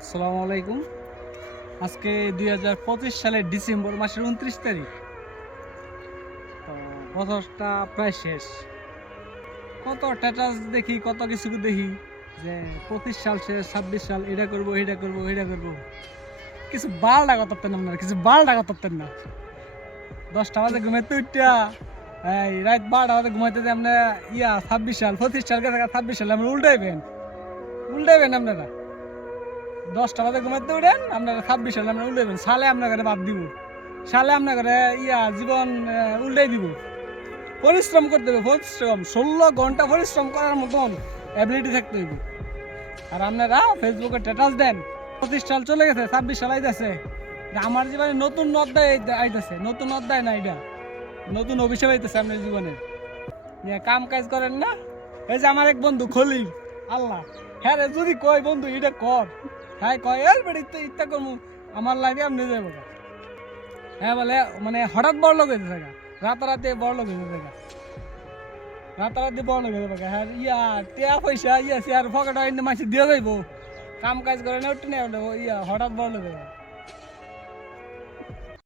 আসসালামু আলাইকুম। আজকে ২০২৫ সালের ডিসেম্বর মাসের ২৯ তারিখ। তো বছরটা প্রায় শেষ। কত স্ট্যাটাস দেখি, কত কিছু দেখি যে ২৫ সাল শেষ, ২৬ সাল এটা করবো, এটা করবো, এটা করবো। কিছু বালটা করতেন আপনারা, কিছু বালটা করতেন না। ১০টা বাজে ঘুমাইতে উঠা এই রাত ১২টা বাজে ঘুমাইতে যে আপনারা ২৬ সাল, ২৫ সাল গেছে, ২৬ সাল আমরা উল্টাইবেন আপনারা। ১০টা বাজে ঘুমাইতে উঠেন, আপনারা ২৬ সালে আমরা উল্টাইবেন। সালে আপনাকে বাদ দিব, সালে আপনাকে জীবন উল্টাই দিব। পরিশ্রম করতে হবে, পরিশ্রম ১৬ ঘন্টা পরিশ্রম করার মতন অ্যাবিলিটি থাকতে হইব। আর আপনারা ফেসবুকে স্ট্যাটাস দেন ২৫ সাল চলে গেছে, ২৬ সাল আইতেছে, আমার জীবনে নতুন অধ্যায় আইতেছে। নতুন অধ্যায় না, এটা নতুন অভিশাপ আইতেছে আপনার জীবনে। কাম কাজ করেন না। এই যে আমার এক বন্ধু খলিল, আল্লাহ, হ্যাঁ রে, যদি কয় বন্ধু এটা কর, হ্যাঁ কয় এর বেড়ে ইত্যা করবো, আমার লাগে আপনি যাবো। হ্যাঁ বলে, মানে হঠাৎ বড় লোক হয়েছে থাকা, রাতারাতি বড় লোক হয়েছে থাকা, রাতারাতি বড় লোক হয়েছে থাকা। হ্যাঁ টিয়া পয়সা শেয়ার পকেট মাসে দিয়ে যাইবো, কাম কাজ করে না উঠে না হঠাৎ বড় লোক হয়ে